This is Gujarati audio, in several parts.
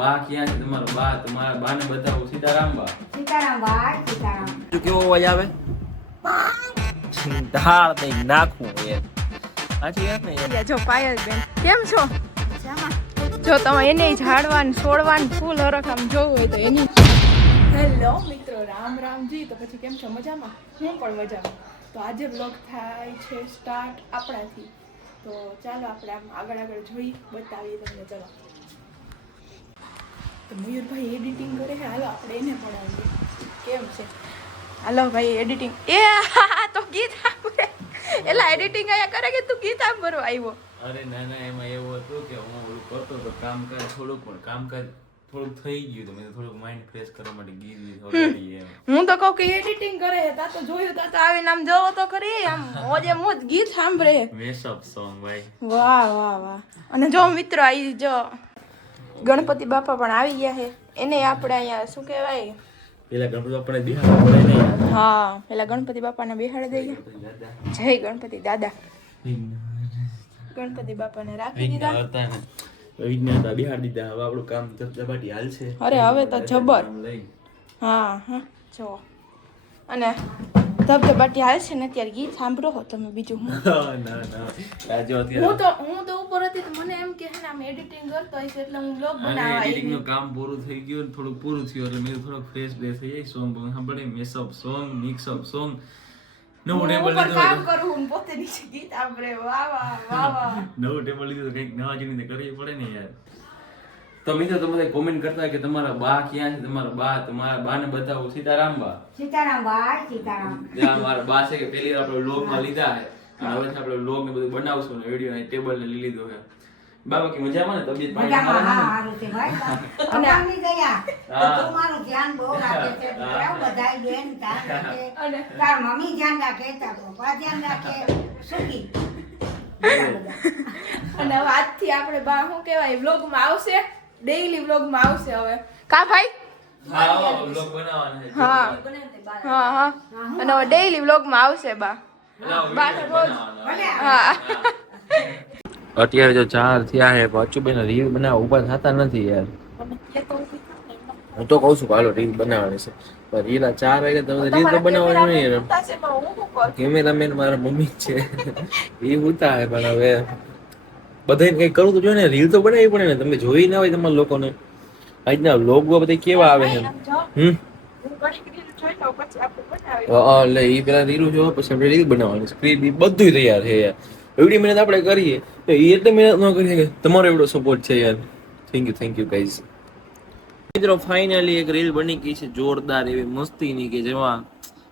બા ક્યાં છે તમારો બા? તમારા બાને બતાવો. સીતારામ બા. સીતારામ બા, સીતારામ. તો કેવો અવાજ આવે? ધાર દઈ નાખવું એ સાચી વાત ને. જો પાયલ બેન કેમ છો? જો તમે એને ઝાડવાન છોડવાન ફૂલ હરખ આમ જોવું હોય તો એની. હેલો મિત્રો, રામ રામજી. તો પછી કેમ છો? મજામાં? હું પણ મજામાં. તો આજે બ્લોગ થાય છે સ્ટાર્ટ આપણાથી. તો ચાલો આપણે આમ આગળ જોઈ બતાવીએ તમને. ચલો, તો મયુરભાઈ એડિટિંગ કરે છે, હાલો આપણે એને ભણાવીએ કેમ છે. હાલો ભાઈ એડિટિંગ. એ તો ગીત સાંભળે એલા એડિટિંગ આયા કરે કે તું ગીત સાંભળવા આવ્યો? અરે ના ના, એમાં એવું હતું કે હું ઓલું કરતો તો કામ કરે થોડુંક, પણ કામકાજ થોડુંક થઈ ગયું તો મેં થોડુંક માઇન્ડ ફ્રેશ કરવા માટે ગીત વગાડી એમ. હું તો કહું કે એડિટિંગ કરે તા તો જોયું તા તો આવીને આમ જોવો તો ખરી આમ મોજે મોજ ગીત સાંભળે. મેશઅપ સોંગ ભાઈ. વાહ વાહ વાહ. અને જો મિત્રો આ જો ગણપતિ બાપા પણ આવી ગયા છે. એને આપણે અહીંયા શું કહેવાય, પેલા ગણપતિ બાપાને બિહાર પડે ને. હા પેલા ગણપતિ બાપાને બેહાડી દઈએ. જય ગણપતિ દાદા. ગણપતિ બાપાને રાખી દીધા. વિજ્ઞાન બિહાર દીધા. હવે આપણું કામ ધબધબાટી હાલશે. અરે હવે તો જબર. હા હા જો અને ધબધબાટી હાલશે ને અત્યારે ગીત સાંભળો હો તમે. બીજું હું ના ના રાજો હું તો ઉપર હતી તો મને એમ કે આમ એડિટિંગ કરતો હશે એટલે હું બ્લોગ બનાવવા એડિટિંગ નું કામ પૂરું થઈ ગયું, થોડું પૂરું થયું એટલે મેં થોડોક ફ્રેશ થઈ જાય. સોંગ સાંભળે, મેશઅપ સોંગ, મિક્સઅપ સોંગ, નવું ટેબલ લીધું. કામ કરું હું પોતે નીચે ગીત સાંભળે. વાહ વાહ વાહ વાહ. નવું ટેબલ લીધું તો કંઈક નવા જેવી કરવી પડે ને યાર. તો મિત્રો તમે કોમેન્ટ કરતા કે તમારા બા ક્યાં છે? તમારા બા, તમારા બાને બતાવો. સીતારામ બા. સીતારામ બા, સીતારામ. જ્યાં મારા બા છે કે પેલી વાર આપણે વ્લોગ માં લીધા છે અને હવે આપણે વ્લોગ ને બધું બનાવશું ને વિડિયો ને ટેબલ ને લઈ લીધો છે. બાબા કે મજામાં ને? તબિયત પાણી મજામાં? હા, સારા હારું છે ભાઈ. ભગવાનની દયા. તો તમારું ધ્યાન બહુ રાખે છે. બરાબર, બધાય બેન ધ્યાન રાખે. તાર મમ્મી ધ્યાન રાખે, તાર પપ્પા ધ્યાન રાખે. સુખી. અને હવે આજથી આપણે બા શું કહેવાય વ્લોગમાં આવશે, ડેઈલી વ્લોગમાં આવશે હવે. કા ભાઈ? હા, વ્લોગ બનાવવાના છે. હા હા હા. અને હવે ડેઈલી વ્લોગમાં આવશે બા. બાને રોજ. હા. અત્યારે જો 4 થયા હે પાછું બેન રીલ બનાવવા ઉભા થતા નથી યાર. હું તો કહું છું હાલો રીલ બનાવવાની છે, પણ રીલ 4 વાગે તમે રીલ તો બનાવવાની નહીં યાર. કેમેરામેન મારા મમ્મી જ છે એ ઉતા હે, પણ હવે બધાને કઈ કરવું તો જોઈએ ને, રીલ તો બનાવવી પડે ને. તમે જોઈ ના હોય તમારા લોકોને આજના વ્લોગો બધા કેવા આવે છે. એટલે એ પેલા રીલ જોવો પછી આપણે રીલ બનાવવાની, સ્ક્રિપ્ટ બધું તૈયાર છે યાર. એવડી મહેનત આપણે કરીએ તો એ એટલે મહેનત ન કરી શકે. તમારો એવડો સપોર્ટ છે યાર. Thank you guys. મિત્રો ફાઇનલી એક રીલ બની ગઈ છે જોરદાર એવી મસ્તીની, કે જેમાં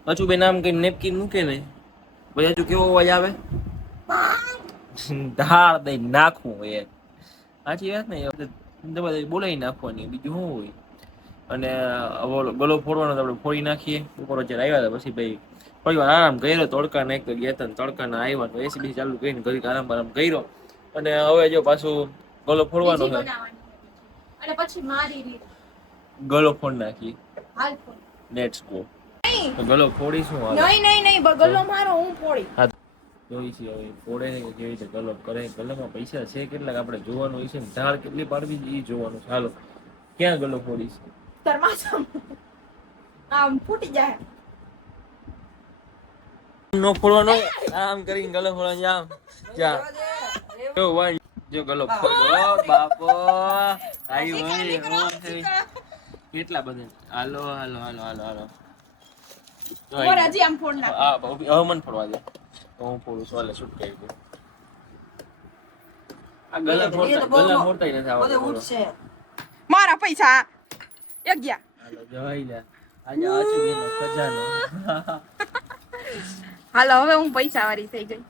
પાછું બે નામ કઈ નેપકિન મૂકે ને પછી હજુ કેવો અવાજ આવે, ધાર દઈ નાખવું એ સાચી વાત ને. બોલાવી નાખવાની, બીજું શું હોય. અને ગલો ફોડવાનો આપણે ફોડી નાખીએ. બપોર અત્યારે આવ્યા હતા પછી ભાઈ થોડી વાર આરામ કર્યો. તડકા ને એક તો ગયા હતા, તડકાના આવ્યા તો એસી બીસી ચાલુ કરીને ઘડીક આરામ કર્યો. અને હવે જો પાછું ગલો ફોડવાનો છે. અને પછી મારી રીત ગલો ફોડ નાખી. હાલ ફોડ. Let's go. તો ગલો ફોડીશું હાલ. નહીં ગલો મારો હું ફોડી. જોઈ છે હવે ફોડે ને કેવી રીતે ગલો કરે. ગલામાં પૈસા છે કેટલાક આપણે જોવાનું હોય છે ને, ધાર કેટલી પાડવી એ જોવાનું. ચાલો ક્યાં ગલો ફોડી છે? તરમાસમ આમ ફૂટી જાય. નો ફોડવાનો, આમ કરીને ગલો ફોડવાનો. આમ જા જો ભાઈ જો ગલો ફોડ્યો બાપો. આઈ હોય કેટલા બધા. હાલો હાલો હાલો હાલો હાલો. હજી આમ ફોડ નાખ. હા હવે મને ફોડવા દે તો હું ફોડું છું. હાલે શૂટ કરી દઉં. આ ગલા ફોડતા નથી આવડતું. મારા પૈસા એક ગયા. હાલો જવાઈ લે. આજે આચું એનો ખજાનો. હાલો હવે હું પૈસા વાળી થઈ ગઈ.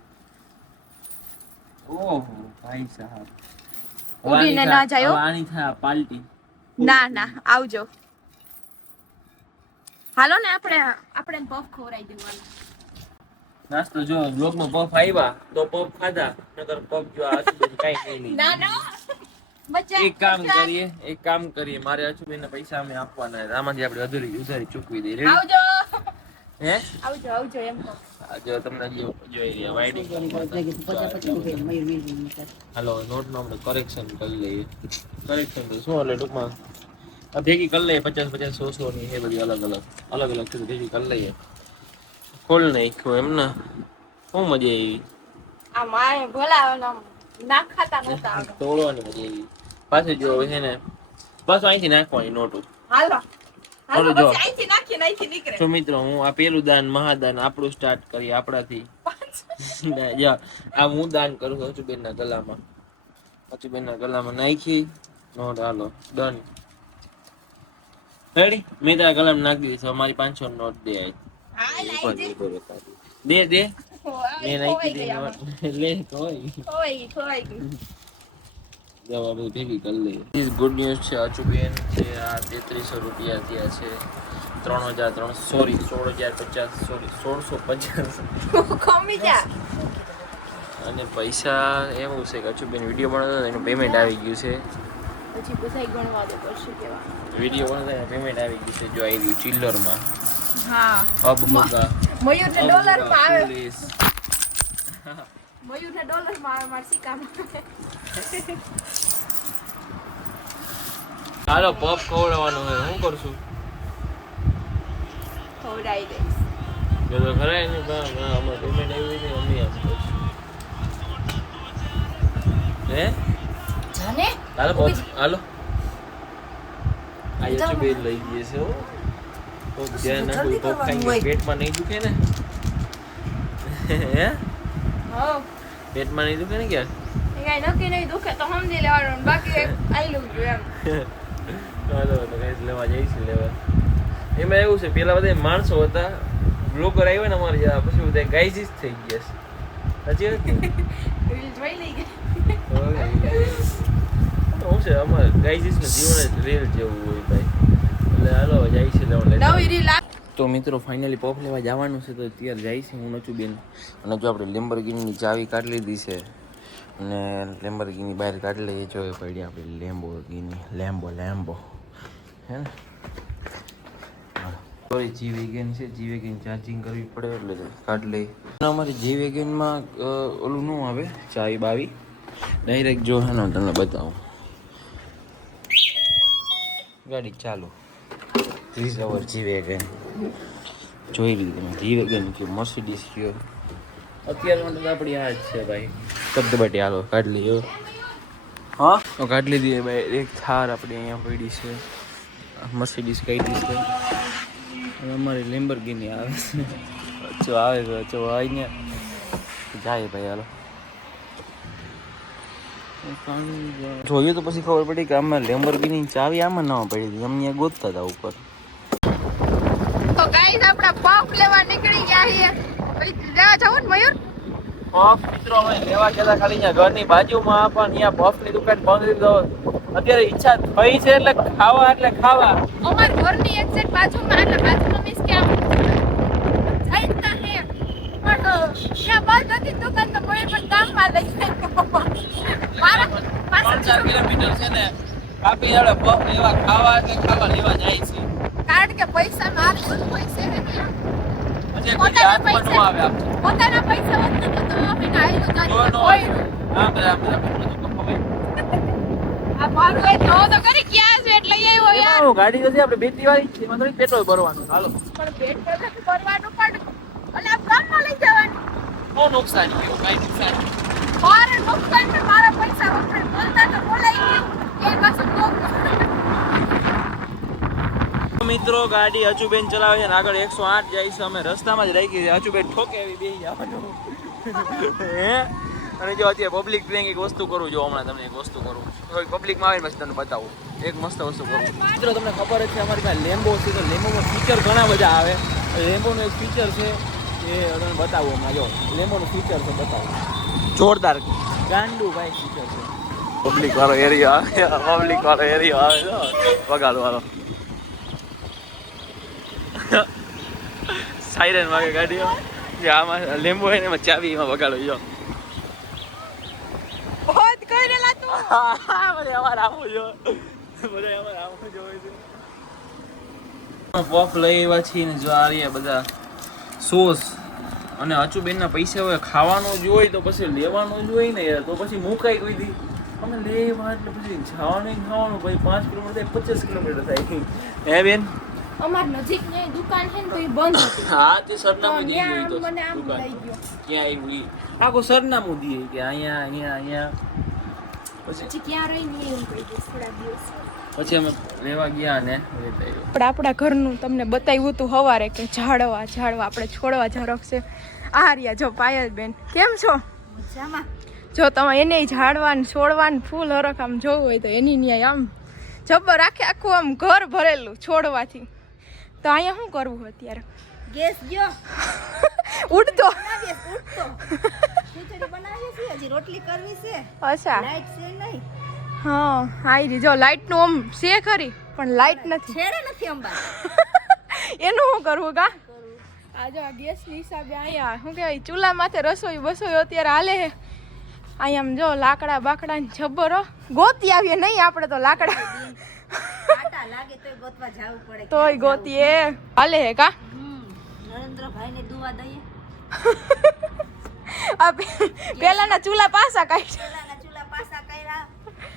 ઓહો ભાઈ સાહેબ. ઉડીને ના જાયો. આની થાય પાર્ટી. ના આવજો. હાલો ને આપણે પફ ખવરાઈ દેવાનું. નાસ્તો જો બ્લોગમાં પફ આવ્યા તો પફ ખાધા, નકર પફ જો આચું કઈ નહીં. ના એક કામ કરીએ મારે અચુબેન પૈસા અમે આપવાના, આમાંથી આપણે ઉધારી ચૂકવી દઈએ. આવજો. હે આવજો એમ કહો. જો તમને જોઈ રહ્યા વાઇડિંગ હાલો નોટમાં આપણે કરેક્શન કરી લઈએ. કરેક્શન તો શું એટલે ટૂંકમાં આ ભેગી કરી લઈએ 50 100 ની એ બધી અલગ અલગ થી ભેગી કરી લઈએ. ખોલ નાખ્યો એમ ને શું મજા આવી આ માય ભોલા નાખાતા નહોતા આવડે. તોડવાની મજા આવી પાછું જો છે ને બસ અહીંથી નાખવાની નોટો. હાલો હાલો જો. પછી અહીંથી નીકળે. તો મિત્રો હું આ પેલું દાન મહાદાન આપણું સ્ટાર્ટ કરી આપણાથી. જા આ હું દાન કરું છું અચુબેનના ગલામાં. અચુબેનના ગલામાં નાખી નોટ હાલો ડન રેડી. મેં તારા ગલામાં નાખી દીધી છે. અમારી 500 નોટ દે આજ. દે મેં નાખી દીધી નોટ લે ખોવાઈ ગઈ. જવા બધું ભેગી કરી લઈએ. ઇઝ ગુડ ન્યૂઝ છે અચુબેન છે આ 3300 રૂપિયા થયા છે. 3300 સોરી 16050 સોરી 1650 કમી જા. અને પૈસા એવું છે કે અચુબેન વિડીયો બનાવતા એનું પેમેન્ટ આવી ગયું છે. પછી બધાય ગણવા દે પછી કેવા વિડીયો બનાવતા એનું પેમેન્ટ આવી ગયું છે. જો આવી રહ્યું ચિલ્લરમાં. હા અબ મોગા મયુર ને ડોલર માં આવે. પ્લીઝ મયુર ને ડોલર માં આવે માર સિક્કામાં. હાલો પપ ખવડાવવાનું હોય હું કરશું ખવડાવી દઈશ. જો તો ખરાય ને અમારે પેમેન્ટ આવ્યું છે અમે આમ કરશું હે જાને હાલો પપ હાલો આ અચુબેન લઈ ગઈ છે હો. પપ ધ્યાન રાખો પપ ખાઈને પેટમાં નહીં દુખે ને હે હો પેટમાં નહીં દુખે ને ક્યાં એ કઈ નક્કી નહીં દુખે તો સમજી લેવાનું બાકી આઈલું ગયું એમ. ચાલો તો કઈ લેવા જઈશું લેવા. એમાં એવું છે પેલા બધા માણસો હતા બ્લોગર આવ્યા ને અમારે જ્યાં પછી બધા ગાઈઝીસ થઈ ગયા છે. સાચી વાત ને? રીલ જોઈ લઈ ગઈ. શું છે અમારે ગાઈઝીસનું જીવન જ રેલ જેવું હોય ભાઈ. એટલે હાલો જાય છે લેવા નવી રીલ તો મિત્રો ફાઇનલી પપ લેવા જવાનું છે તો અત્યારે જાય છે હું નચુબેન. અને જો આપણે લેમ્બોર્ગિનીની ચાવી કાઢી લીધી છે અને લેમ્બોર્ગિની બહાર કાઢી લઈએ. જો પડી આપણે લેમ્બો હે ને સોરી જી વેગન છે. જી વેગન ચાર્જિંગ કરવી પડે એટલે કાઢી લઈ. અમારી જી વેગનમાં ઓલું ન આવે ચાવી બાવી ડાયરેક્ટ જો હે ને તમને બતાવું ગાડી ચાલુ ધીસ અવર જી વેગન જોઈ લીધી તમે. જી વેગન કે મર્સિડીઝ કયો અત્યારે માટે આપણી આ જ છે ભાઈ. શબ્દબાટી હાલો કાઢી લઈએ. હા તો કાઢી લીધી ભાઈ. એક થાર આપણી અહીંયા પડી છે. મર્સિડીઝ કાઢી છે અને અમારી લેમ્બોર્ગિની આવે છે. જો આવે તો જો અહીંયા જાય ભાઈ હાલો. જોયું તો પછી ખબર પડી કે આમાં લેમ્બોર્ગિની ચાવી આમાં ન પડી હતી. અમને ગોતતા હતા ઉપર. તો ગાઈસ આપડા પફ લેવા નીકળી ગયા છીએ. લેવા જવું ને મયુર? પફ મિત્રો અમે લેવા ગયેલા ખાલી અહીંયા ઘરની બાજુમાં પણ અહીંયા પફની દુકાન બંધ દીધો. અત્યારે ઈચ્છા થઈ છે એટલે ખાવા અમાર ઘરની એક્ઝેક્ટ બાજુમાં એટલે બાજુમાં મીન્સ કે આમ જાઈતા હે પણ ત્યાં બંધ હતી દુકાન તો કોઈ પણ ગામમાં લઈ જાય. મારા 3-4 કિલોમીટર છે ને કાપી દાડે પફ લેવા ખાવા લેવા જાય છે. કારણ કે પૈસા માર કોઈ છે ને પછી કોઈ હાથમાં ન આવે આપણે. પોતાના પૈસા હોત ને તો અમે આઈલું જાતું કોઈ હા બધા આ મારું એ જો તો કરી ક્યાં છે એટલે આવ્યો યાર. ગાડી નથી આપણે બેટરી વાળી છે. એમાં થોડી પેટ્રોલ ભરવાનું. હાલો પણ પેટ ભરવાનું પણ અને આ ગામમાં લઈ જવાનું. નો નુકસાન ગયું કઈ નુકસાન મારે નુકસાન પણ મારા પૈસા વપરાય. બોલતા તો બોલાઈ ગયું એ પાછું મિત્રો ગાડી અચુબેન ચલાવે છે ને આગળ 108 જાય છે. અમે રસ્તામાં જ રાખી છે. અચુબેન ઠોકે એવી બેસી જવાનું હે. અને જો અત્યારે પબ્લિક ટ્રેન એક વસ્તુ કરું જો હમણાં તમને એક વસ્તુ કરું પબ્લિકમાં આવીને પછી તમને બતાવું એક મસ્ત વસ્તુ કરું. મિત્રો તમને ખબર જ છે અમારી પાસે લેમ્બો છે તો લેમ્બોમાં ફીચર ઘણા બધા આવે. લેમ્બોનું એક ફીચર છે એ તમને બતાવું હમણાં. જો લેમ્બોનું ફીચર છે બતાવું જોરદાર ગાંડુ ભાઈ ફીચર છે. પબ્લિક વાળો એરિયા આવે છે વગાડો વાળો સાયરન વાગે ગાડીઓ. આમાં લેમ્બો હોય ને એમાં ચાવી એમાં વગાડો જો बहुत करेला तू બધા અમાર આવું જો પફ લઈ આવ્યા છીએ ને જો આ રહ્યા બધા સોસ અને અચુબેનના પૈસા હોય ખાવાનું જ હોય તો પછી લેવાનું જ હોય ને યાર, તો પછી મુકાય કોઈ દી અમે લેવા એટલે પછી જવાનું ખાવાનું પછી 5 કિલોમીટર થાય 25 કિલોમીટર થાય હે બેન. અમાર નજીક ની દુકાન છે ને તો એ બંધ હતી. હા તે સરનામું તો દીધું ત્યાં તો મને આમ દુકાન લઈ ગયો. ક્યાં આવ્યું ઈ આખું સરનામું દીએ કે અહીંયા પછી પછી ક્યાં રહી ને એવું કહી દઈશ થોડા દિવસ. પછી અમે લેવા ગયા ને લેતા આવ્યો. આપણે આપણા ઘરનું તમને બતાવ્યું હતું સવારે કે ઝાડવા આપણે છોડવા ઝરક છે. આ રહ્યા જો પાયલબેન કેમ છો? મજામાં. જો તમે એને ઝાડવાન છોડવાન ફૂલ હરખ આમ જોવું હોય તો એની ન્યાય આમ જબર રાખે આખું આમ ઘર ભરેલું છોડવાથી. તો અહીંયા શું કરવું અત્યારે? ગેસ ગયો ઉઠતો ઉઠતો ખીચડી બનાવીએ છીએ, હજી રોટલી કરવી છે, અચ્છા લાઈટ છે નહીં. હા હાઈ જો લાઈટ નું આમ છે ખરી પણ લાઈટ નથી. છેડે નથી અંબા. એનું શું કરવું કા? આ જો આ ગેસ ની હિસાબે અહીંયા શું કહેવાય ચૂલા માથે રસોઈ બસોઈ અત્યારે હાલે છે. અહીંયા આમ જો લાકડા બાકડા ને જબ્બર ગોતી આવીએ નહીં આપણે તો લાકડા કાંટા લાગે તોય ગોતવા જાવું પડે. તોય ગોતીએ હાલે હે કા? નરેન્દ્રભાઈને દુઆ દઈએ. આ પેલાના ચૂલા પાસા કાઢ્યા. પેલાના ચૂલા પાસા કર્યા.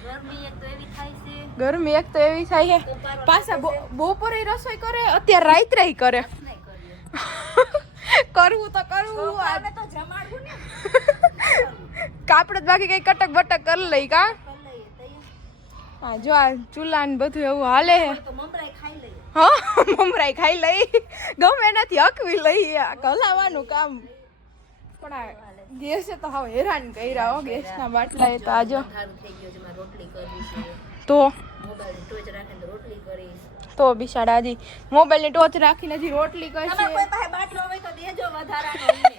ગરમી એક તો એવી થાય છે. ગરમી એક તો એવી થાય છે પાછા બપોરે રસોઈ કરે અત્યારે રાત રહી કરે. નહીં કરીએ. કરવું તો કરવું હવે તો જમાડવું ને. કાપડ બાકી કઈ કટક બટક કરી લઈ કા? કરી લઈએ તૈયાર. હા જો આ ચૂલા ને બધું એવું હાલે હે. તો મમરાઈ ખાઈ લઈએ. હા મમરાઈ ખાઈ લઈ ગમે નથી હકવી લઈ હલાવાનું કામ. પણ આ ગેસે તો હવે હેરાન કર્યા હો ગેસના બાટલા એ તો આજો સારું થઈ ગયું છે. મારે રોટલી કરવી છે. તો મોબાઈલ ટોચ રાખીને તો રોટલી કરીશ. તો બિચારા હજી મોબાઈલની ટોચ રાખીને હજી રોટલી કરશે. તમારે કોઈ પાસે બાટલો હોય તો દેજો વધારાનો અમને.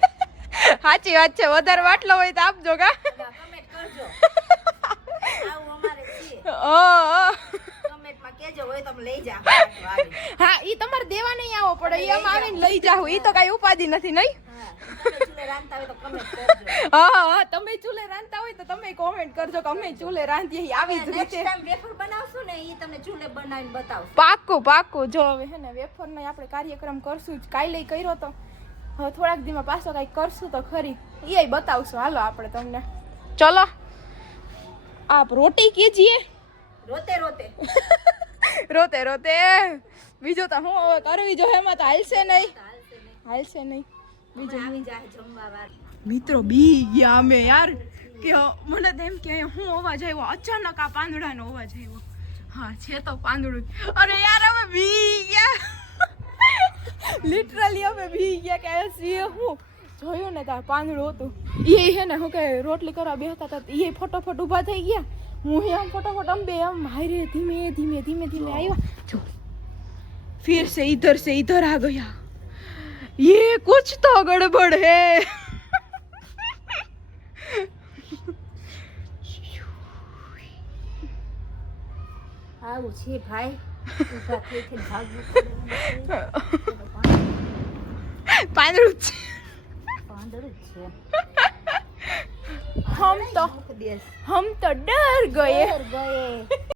સાચી વાત છે વધારે બાટલો હોય તો આપજો કા? કમેન્ટ કરજો. આવું અમારે છે. કમેન્ટમાં કેજો હોય તો અમે લઈ જા. હા ઈ તમારે દેવા નહીં આવો પડે ઈ આમ આવીને લઈ જાવ ઈ તો કઈ ઉપાધિ નથી નહીં. તમે ચૂલે રાંધતા હોય તો કમેન્ટ કરજો. હા તમે ચૂલે રાંધતા હોય તો તમે કોમેન્ટ કરજો કે અમે ચૂલે રાંધીએ આવી જ નેક્સ્ટ રીતે. ટાઈમ વેફર બનાવશું ને ઈ તમને ચૂલે બનાવીને બતાવશું. પાકું જો હવે હે ને વેફર નો આપણે કાર્યક્રમ કરશું જ. કાલે કર્યો તો હવે થોડાક દીમાં પાછો કઈ કરશું તો ખરી એ બતાવશું. હાલો આપણે તમને ચલો આપ રોટી કીજીએ રોતે રોતે રોતે રોતે બીજું તો હું હવે કરવી જો એમાં તો હાલશે નહીં બીજું આવી જાય જમવા વાર. મિત્રો બી ગયા અમે યાર કે મને તો એમ કે હું અવાજ આવ્યો અચાનક આ પાંદડાનો અવાજ આવ્યો. હા છે તો પાંદડું અરે યાર અમે બી ગયા લિટરલી અમે બી ગયા કે છીએ હું જોયું ને તાર પાંદડું હતું એ હે ને હું કે રોટલી કરવા બેસતા હતા એ ફટોફટ ઊભા થઈ ગયા. હું આમ ફટોફટ અંબે આમ હારે ધીમે ધીમે આવ્યા જો फिर से इधर आ गया ये कुछ तो गड़बड़ है આવું છે ભાઈ. ઊભા થઈ થઈને ભાગવું પડે. પાંદડું જ છે. પાંદડું જ છે. हम तो डर गए ગયે